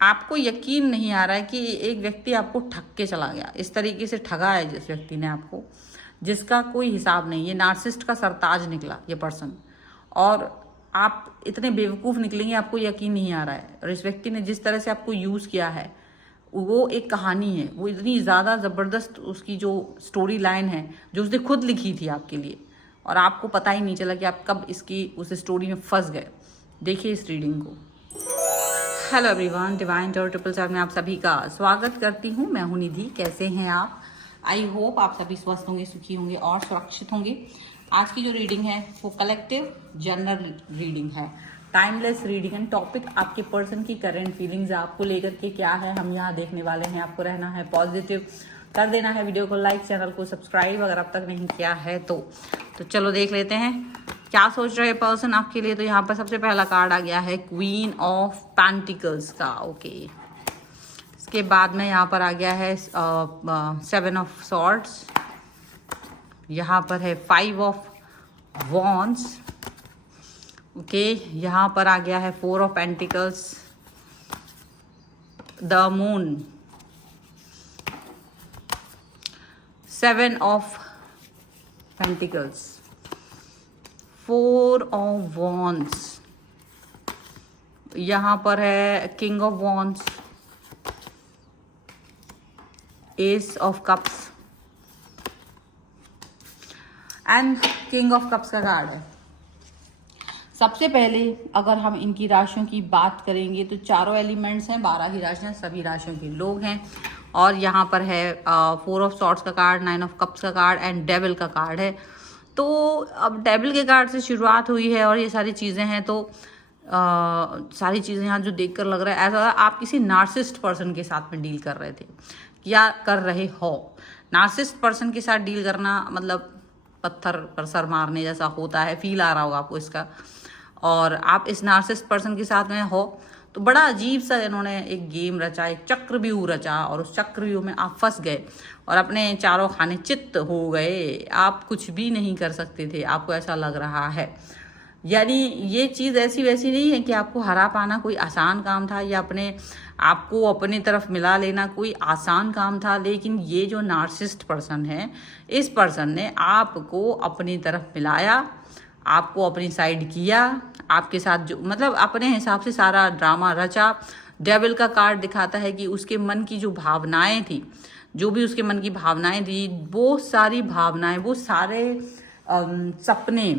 आपको यकीन नहीं आ रहा है कि एक व्यक्ति आपको ठग के चला गया। इस तरीके से ठगा है जिस व्यक्ति ने आपको, जिसका कोई हिसाब नहीं। ये नार्सिसिस्ट का सरताज निकला ये पर्सन, और आप इतने बेवकूफ़ निकलेंगे आपको यकीन नहीं आ रहा है। और इस व्यक्ति ने जिस तरह से आपको यूज़ किया है वो एक कहानी है, वो इतनी ज़्यादा ज़बरदस्त उसकी जो स्टोरी लाइन है जो उसने खुद लिखी थी आपके लिए, और आपको पता ही नहीं चला कि आप कब इसकी उस स्टोरी में फंस गए। देखिए इस रीडिंग को। Hello everyone, divine tarot triple चार में आप सभी का स्वागत करती हूँ। मैं हूँ निधि। कैसे हैं आप? आई होप आप सभी स्वस्थ होंगे, सुखी होंगे और सुरक्षित होंगे। आज की जो रीडिंग है वो कलेक्टिव जनरल रीडिंग है, टाइमलेस रीडिंग एंड टॉपिक आपके पर्सन की करंट फीलिंग्स आपको लेकर के क्या है हम यहाँ देखने वाले हैं। आपको रहना है पॉजिटिव, कर देना है वीडियो को लाइक, चैनल को सब्सक्राइब अगर अब तक नहीं किया है तो चलो देख लेते हैं क्या सोच रहे पर्सन आपके लिए। तो यहाँ पर सबसे पहला कार्ड आ गया है क्वीन ऑफ पेंटिकल्स का। ओके, इसके बाद में यहाँ पर आ गया है 7 ऑफ सॉर्ड्स, यहाँ पर है 5 ऑफ वॉन्ड्स। ओके, यहाँ पर आ गया है 4 of pentacles, the moon, 7 of pentacles, 4 of wands, यहाँ पर है king of wands, S of cups and king of cups का कार्ड है। सबसे पहले अगर हम इनकी राशियों की बात करेंगे तो चारों एलिमेंट्स हैं, 12 ही राशियां, सभी राशियों के लोग हैं। और यहाँ पर है 4 ऑफ सॉर्ड्स का कार्ड, 9 ऑफ कप्स का कार्ड एंड डेविल का कार्ड है। तो अब डेविल के कार्ड से शुरुआत हुई है और ये सारी चीज़ें हैं। तो सारी चीज़ें यहाँ जो देखकर लग रहा है ऐसा आप किसी नार्सिसिस्ट पर्सन के साथ में डील कर रहे थे या कर रहे हो। नार्सिसिस्ट पर्सन के साथ डील करना मतलब पत्थर पर सर मारने जैसा होता है, फील आ रहा होगा आपको इसका। और आप इस नार्सिसिस्ट पर्सन के साथ में हो तो बड़ा अजीब सा इन्होंने एक गेम रचा, एक चक्रव्यूह रचा, और उस चक्रव्यूह में आप फंस गए और अपने चारों खाने चित्त हो गए। आप कुछ भी नहीं कर सकते थे, आपको ऐसा लग रहा है। यानी ये चीज़ ऐसी वैसी नहीं है कि आपको हरा पाना कोई आसान काम था या अपने आपको अपनी तरफ मिला लेना कोई आसान काम था। लेकिन ये जो नार्सिसिस्ट पर्सन है, इस पर्सन ने आपको अपनी तरफ मिलाया, आपको अपनी साइड किया, आपके साथ जो मतलब अपने हिसाब से सारा ड्रामा रचा। डेविल का कार्ड दिखाता है कि उसके मन की जो भावनाएं थी, जो भी उसके मन की भावनाएं थी, वो सारी भावनाएं, वो सारे सपने,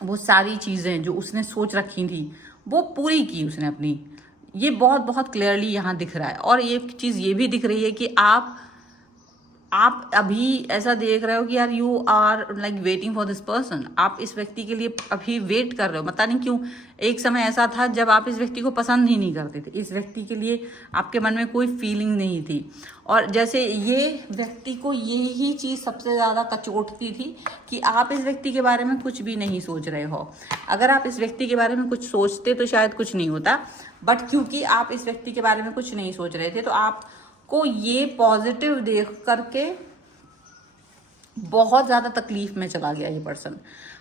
वो सारी चीज़ें जो उसने सोच रखी थी वो पूरी की उसने अपनी। ये बहुत बहुत क्लियरली यहाँ दिख रहा है। और ये चीज़ ये भी दिख रही है कि आप अभी ऐसा देख रहे हो कि यार you are like waiting for this person. आप इस व्यक्ति के लिए अभी वेट कर रहे हो, पता नहीं क्यों। एक समय ऐसा था जब आप इस व्यक्ति को पसंद ही नहीं करते थे, इस व्यक्ति के लिए आपके मन में कोई फीलिंग नहीं थी। और जैसे ये व्यक्ति को यही चीज़ सबसे ज़्यादा कचोटती थी कि आप इस व्यक्ति के बारे में कुछ भी नहीं सोच रहे हो। अगर आप इस व्यक्ति के बारे में कुछ सोचते तो शायद कुछ नहीं होता, बट क्योंकि आप इस व्यक्ति के बारे में कुछ नहीं सोच रहे थे तो आप को ये पॉजिटिव देख करके बहुत ज़्यादा तकलीफ में चला गया ये पर्सन।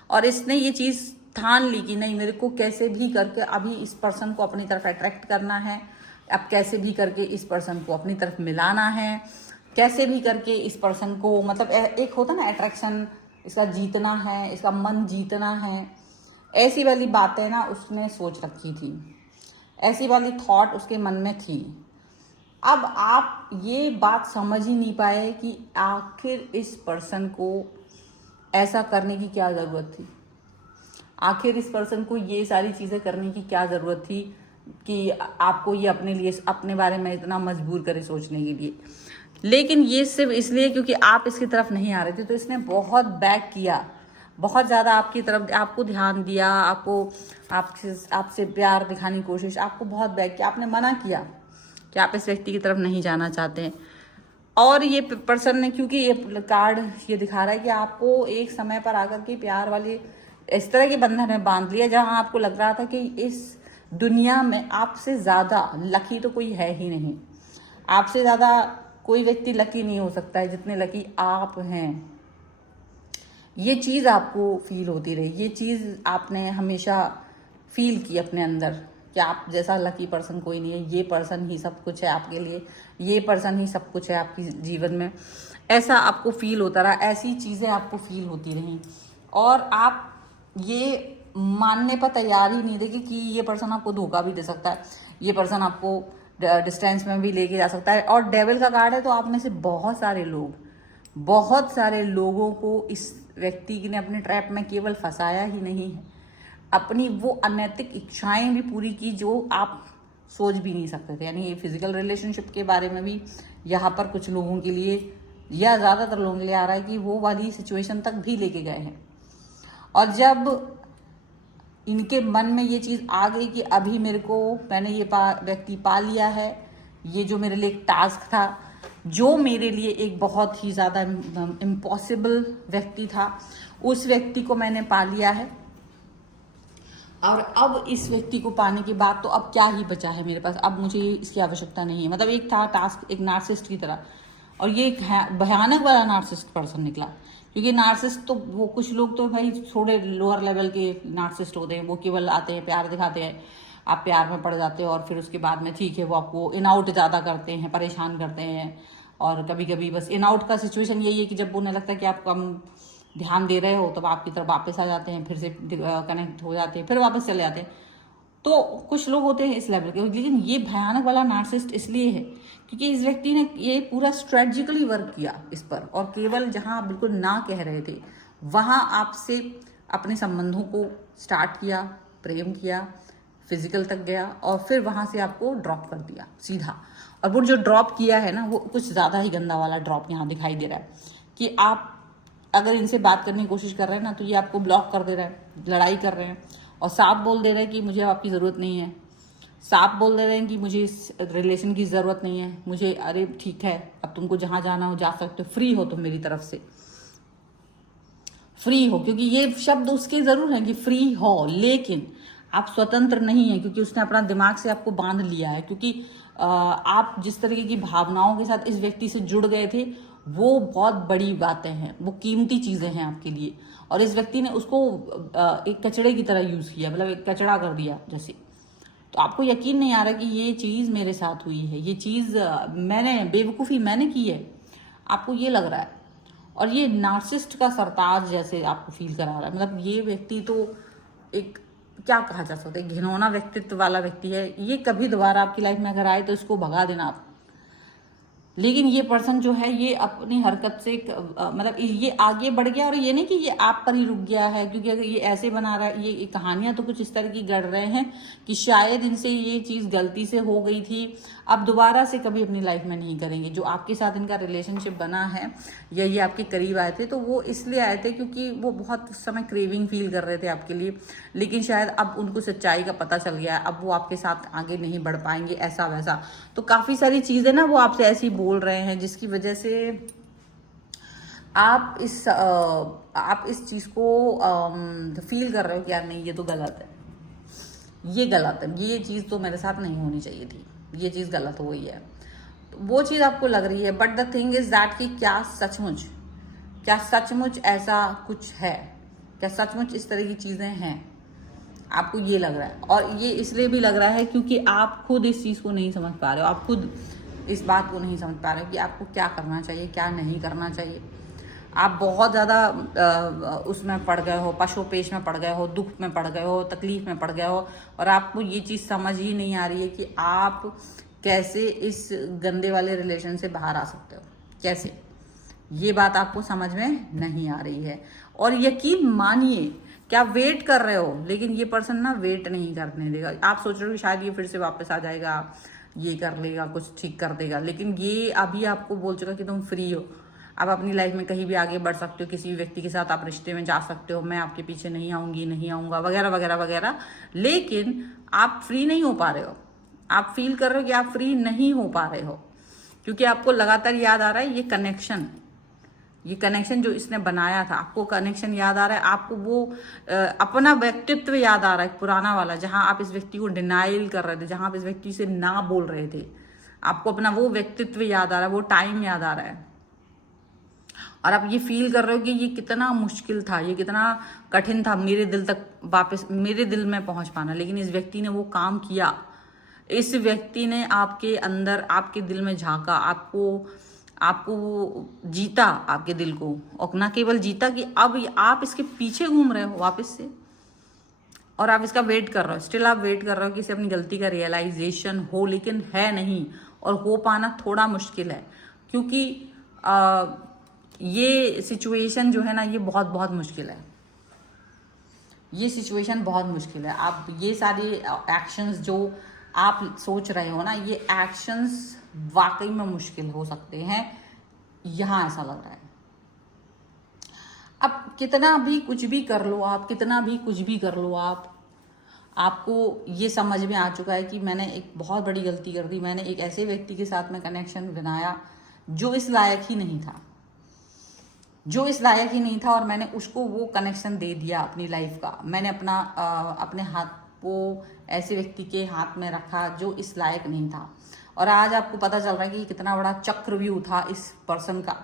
और इसने ये चीज़ ठान ली कि नहीं, मेरे को कैसे भी करके अभी इस पर्सन को अपनी तरफ अट्रैक्ट करना है, अब कैसे भी करके इस पर्सन को अपनी तरफ मिलाना है, कैसे भी करके इस पर्सन को मतलब एक होता ना अट्रैक्शन, इसका जीतना है, इसका मन जीतना है, ऐसी वाली बातें ना उसने सोच रखी थी, ऐसी वाली थॉट उसके मन में थी। अब आप ये बात समझ ही नहीं पाए कि आखिर इस पर्सन को ऐसा करने की क्या ज़रूरत थी, आखिर इस पर्सन को ये सारी चीज़ें करने की क्या ज़रूरत थी कि आपको ये अपने लिए अपने बारे में इतना मजबूर करे सोचने के लिए। लेकिन ये सिर्फ इसलिए क्योंकि आप इसकी तरफ नहीं आ रहे थे। तो इसने बहुत बैक किया, बहुत ज़्यादा आपकी तरफ आपको ध्यान दिया, आपसे प्यार दिखाने की कोशिश, आपको बहुत बैक किया, आपने मना किया कि आप इस व्यक्ति की तरफ नहीं जाना चाहते हैं। और ये पर्सन ने, क्योंकि ये कार्ड ये दिखा रहा है कि आपको एक समय पर आकर के प्यार वाली इस तरह के बंधन में बांध लिया जहां आपको लग रहा था कि इस दुनिया में आपसे ज़्यादा लकी तो कोई है ही नहीं, आपसे ज़्यादा कोई व्यक्ति लकी नहीं हो सकता है जितने लकी आप हैं। ये चीज़ आपको फील होती रही, ये चीज़ आपने हमेशा फील की अपने अंदर कि आप जैसा लकी पर्सन कोई नहीं है, ये पर्सन ही सब कुछ है आपके लिए, ये पर्सन ही सब कुछ है आपके जीवन में, ऐसा आपको फील होता रहा, ऐसी चीज़ें आपको फील होती रहीं और आप ये मानने पर तैयार ही नहीं थे कि ये पर्सन आपको धोखा भी दे सकता है, ये पर्सन आपको डिस्टेंस में भी लेके जा सकता है। और डेविल का कार्ड है, तो आप में से बहुत सारे लोगों को इस व्यक्ति ने अपने ट्रैप में केवल फंसाया ही नहीं है, अपनी वो अनैतिक इच्छाएं भी पूरी की जो आप सोच भी नहीं सकते थे। यानी ये फिजिकल रिलेशनशिप के बारे में भी यहाँ पर कुछ लोगों के लिए या ज़्यादातर लोगों के लिए आ रहा है कि वो वाली सिचुएशन तक भी लेके गए हैं। और जब इनके मन में ये चीज़ आ गई कि अभी मैंने ये व्यक्ति पा लिया है, ये जो मेरे लिए एक टास्क था, जो मेरे लिए एक बहुत ही ज़्यादा इम्पॉसिबल व्यक्ति था, उस व्यक्ति को मैंने पा लिया है और अब इस व्यक्ति को पाने के बाद तो अब क्या ही बचा है मेरे पास, अब मुझे इसकी आवश्यकता नहीं है। मतलब एक था टास्क एक नार्सिसिस्ट की तरह, और ये एक भयानक वाला नार्सिसिस्ट पर्सन निकला। क्योंकि नार्सिसिस्ट तो वो कुछ लोग तो भाई थोड़े लोअर लेवल के नार्सिसिस्ट होते हैं, वो केवल आते हैं, प्यार दिखाते हैं, आप प्यार में पड़ जाते हो और फिर उसके बाद में ठीक है वो आपको इन आउट ज़्यादा करते हैं, परेशान करते हैं। और कभी कभी बस इन आउट का सिचुएशन यही है कि जब उन्हें लगता है कि आप कम ध्यान दे रहे हो तब आपकी तरफ वापस आ जाते हैं, फिर से कनेक्ट हो जाते हैं, फिर वापस चले जाते हैं। तो कुछ लोग होते हैं इस लेवल के। लेकिन ये भयानक वाला नार्सिसिस्ट इसलिए है क्योंकि इस व्यक्ति ने ये पूरा स्ट्रेटेजिकली वर्क किया इस पर, और केवल जहां आप बिल्कुल ना कह रहे थे वहां आपसे अपने संबंधों को स्टार्ट किया, प्रेम किया, फिजिकल तक गया और फिर वहां से आपको ड्रॉप कर दिया सीधा। और वो जो ड्रॉप किया है ना, वो कुछ ज़्यादा ही गंदा वाला ड्रॉप यहाँ दिखाई दे रहा है कि आप अगर इनसे बात करने की कोशिश कर रहे हैं ना, तो ये आपको ब्लॉक कर दे रहा है, लड़ाई कर रहे हैं और साफ बोल दे रहे हैं कि मुझे आपकी ज़रूरत नहीं है, साफ बोल दे रहे हैं कि मुझे इस रिलेशन की ज़रूरत नहीं है, मुझे अरे ठीक है अब तुमको जहाँ जाना हो जा सकते हो, फ्री हो तुम मेरी तरफ से, फ्री हो। क्योंकि ये शब्द उसके ज़रूर हैं कि फ्री हो, लेकिन आप स्वतंत्र नहीं हैं क्योंकि उसने अपना दिमाग से आपको बांध लिया है। क्योंकि आप जिस तरीके की भावनाओं के साथ इस व्यक्ति से जुड़ गए थे वो बहुत बड़ी बातें हैं, वो कीमती चीज़ें हैं आपके लिए, और इस व्यक्ति ने उसको एक कचड़े की तरह यूज़ किया, मतलब एक कचड़ा कर दिया जैसे। तो आपको यकीन नहीं आ रहा कि ये चीज़ मेरे साथ हुई है, ये चीज़ बेवकूफ़ी मैंने की है, आपको ये लग रहा है। और ये नार्सिसिस्ट का सरताज जैसे आपको फील करा रहा है। मतलब ये व्यक्ति तो एक क्या कहा जा सकता है, घिनौना व्यक्तित्व वाला व्यक्ति है। ये कभी दोबारा आपकी लाइफ में अगर आए तो इसको भगा देना आप। लेकिन ये पर्सन जो है ये अपनी हरकत से मतलब ये आगे बढ़ गया, और ये नहीं कि ये आप पर ही रुक गया है। क्योंकि अगर ये ऐसे बना रहा है, ये कहानियां तो कुछ इस तरह की गढ़ रहे हैं कि शायद इनसे ये चीज़ गलती से हो गई थी, अब दोबारा से कभी अपनी लाइफ में नहीं करेंगे। जो आपके साथ इनका रिलेशनशिप बना है या ये आपके करीब आए थे तो वो इसलिए आए थे क्योंकि वो बहुत उस समय क्रेविंग फील कर रहे थे आपके लिए। लेकिन शायद अब उनको सच्चाई का पता चल गया है, अब वो आपके साथ आगे नहीं बढ़ पाएंगे, ऐसा वैसा। तो काफ़ी सारी चीज़ें ना वो आपसे ऐसी बोल रहे हैं जिसकी वजह से आप इस चीज़ को फील कर रहे हो कि यार नहीं ये तो गलत है, ये गलत है, ये चीज़ तो मेरे साथ नहीं होनी चाहिए थी, ये चीज़ गलत हो गई है। तो वो चीज़ आपको लग रही है। But the thing is that कि क्या सचमुच ऐसा कुछ है, क्या सचमुच इस तरह की चीज़ें हैं, आपको ये लग रहा है। और ये इसलिए भी लग रहा है क्योंकि आप खुद इस चीज़ को नहीं समझ पा रहे हो, आप खुद इस बात को नहीं समझ पा रहे हो कि आपको क्या करना चाहिए, क्या नहीं करना चाहिए। आप बहुत ज़्यादा उसमें पड़ गए हो, पशोपेश में पड़ गए हो, दुख में पड़ गए हो, तकलीफ में पड़ गए हो, और आपको ये चीज़ समझ ही नहीं आ रही है कि आप कैसे इस गंदे वाले रिलेशन से बाहर आ सकते हो, कैसे। ये बात आपको समझ में नहीं आ रही है। और यकीन मानिए कि आप वेट कर रहे हो, लेकिन ये पर्सन ना वेट नहीं करने देगा। आप सोच रहे हो कि शायद ये फिर से वापस आ जाएगा, ये कर लेगा, कुछ ठीक कर देगा, लेकिन ये अभी आपको बोल चुका कि तुम फ्री हो, आप अपनी लाइफ में कहीं भी आगे बढ़ सकते हो, किसी भी व्यक्ति के साथ आप रिश्ते में जा सकते हो, मैं आपके पीछे नहीं आऊँगी, नहीं आऊँगा, वगैरह वगैरह वगैरह। लेकिन आप फ्री नहीं हो पा रहे हो, आप फील कर रहे हो कि आप फ्री नहीं हो पा रहे हो, क्योंकि आपको लगातार याद आ रहा है ये कनेक्शन जो इसने बनाया था, आपको कनेक्शन याद आ रहा है, आपको वो अपना व्यक्तित्व याद आ रहा है पुराना वाला, जहां आप इस व्यक्ति को डिनाइल कर रहे थे, जहां आप इस व्यक्ति से ना बोल रहे थे, आपको अपना वो व्यक्तित्व याद आ रहा है, वो टाइम याद आ रहा है। और आप ये फील कर रहे हो कि ये कितना मुश्किल था, ये कितना कठिन था मेरे दिल तक वापस, मेरे दिल में पहुंच पाना, लेकिन इस व्यक्ति ने वो काम किया। इस व्यक्ति ने आपके अंदर, आपके दिल में झांका, आपको जीता, आपके दिल को, और ना केवल जीता कि अब आप इसके पीछे घूम रहे हो वापस से, और आप इसका वेट कर रहे हो, स्टिल आप वेट कर रहे हो कि इसे अपनी गलती का रियलाइजेशन हो, लेकिन है नहीं, और हो पाना थोड़ा मुश्किल है, क्योंकि ये सिचुएशन जो है ना, ये बहुत बहुत मुश्किल है। ये सिचुएशन बहुत मुश्किल है। आप ये सारी एक्शंस जो आप सोच रहे हो ना, ये एक्शंस वाकई में मुश्किल हो सकते हैं, यहाँ ऐसा लग रहा है। अब कितना भी कुछ भी कर लो आप, कितना भी कुछ भी कर लो आप, आपको ये समझ में आ चुका है कि मैंने एक बहुत बड़ी गलती कर दी। मैंने एक ऐसे व्यक्ति के साथ में कनेक्शन बनाया जो इस लायक ही नहीं था, जो इस लायक ही नहीं था, और मैंने उसको वो कनेक्शन दे दिया अपनी लाइफ का। मैंने अपने हाथ को ऐसे व्यक्ति के हाथ में रखा जो इस लायक नहीं था, और आज आपको पता चल रहा है कि कितना बड़ा चक्रव्यूह था इस पर्सन का,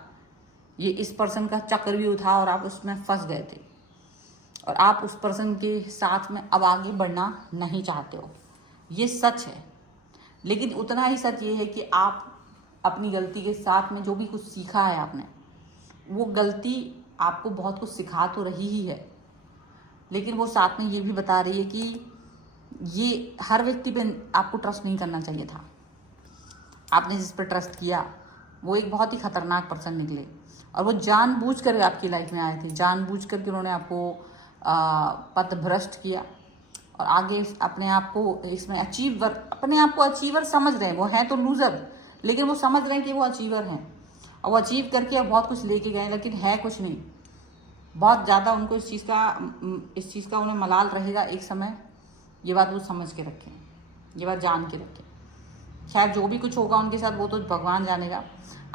ये इस पर्सन का चक्रव्यूह था, और आप उसमें फंस गए थे, और आप उस पर्सन के साथ में अब आगे बढ़ना नहीं चाहते हो। ये सच है, लेकिन उतना ही सच ये है कि आप अपनी गलती के साथ में जो भी कुछ सीखा है आपने, वो गलती आपको बहुत कुछ सिखा तो रही ही है, लेकिन वो साथ में ये भी बता रही है कि ये हर व्यक्ति पे आपको ट्रस्ट नहीं करना चाहिए था। आपने जिस पर ट्रस्ट किया वो एक बहुत ही खतरनाक पर्सन निकले, और वो जानबूझ कर आपकी लाइफ में आए थे, जानबूझ कर के उन्होंने आपको पथभ्रष्ट किया, और आगे अपने आप को इसमें अपने आप को अचीवर समझ रहे हैं। वो हैं तो लूजर, लेकिन वो समझ रहे हैं कि वो अचीवर हैं, और वो अचीव करके अब बहुत कुछ लेके गए, लेकिन है कुछ नहीं। बहुत ज़्यादा उनको इस चीज़ का उन्हें मलाल रहेगा एक समय। ये बात वो समझ के रखें, ये बात जान के रखें। खैर जो भी कुछ होगा उनके साथ वो तो भगवान जानेगा,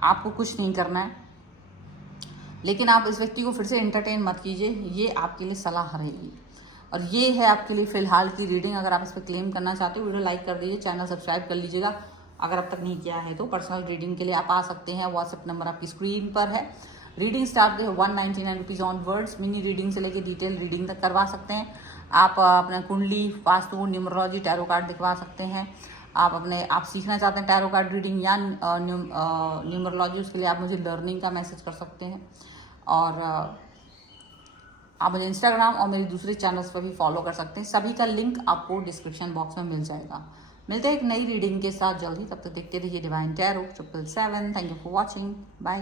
आपको कुछ नहीं करना है, लेकिन आप इस व्यक्ति को फिर से एंटरटेन मत कीजिए, ये आपके लिए सलाह रहेगी। और ये है आपके लिए फ़िलहाल की रीडिंग। अगर आप इस पर क्लेम करना चाहते हो, वीडियो लाइक कर दीजिए, चैनल सब्सक्राइब कर लीजिएगा अगर अब तक नहीं किया है तो। पर्सनल रीडिंग के लिए आप आ सकते हैं, व्हाट्सएप नंबर आपकी स्क्रीन पर है। रीडिंग स्टार्ट है 199 रुपीज़ ऑनवर्ड्स। मिनी रीडिंग से लेकर डिटेल रीडिंग तक करवा सकते हैं आप। अपना कुंडली, वास्तु, न्यूमरोलॉजी, टैरो कार्ड दिखवा सकते हैं आप सीखना चाहते हैं टैरो कार्ड रीडिंग या न्यूमरोलॉजी, उसके लिए आप मुझे लर्निंग का मैसेज कर सकते हैं। और आप मुझे इंस्टाग्राम और मेरे दूसरे चैनल्स पर भी फॉलो कर सकते हैं, सभी का लिंक आपको डिस्क्रिप्शन बॉक्स में मिल जाएगा। मिलते हैं एक नई रीडिंग के साथ जल्दी, तब तक देखते रहिए divine tarot 777। Thank you for watching, bye.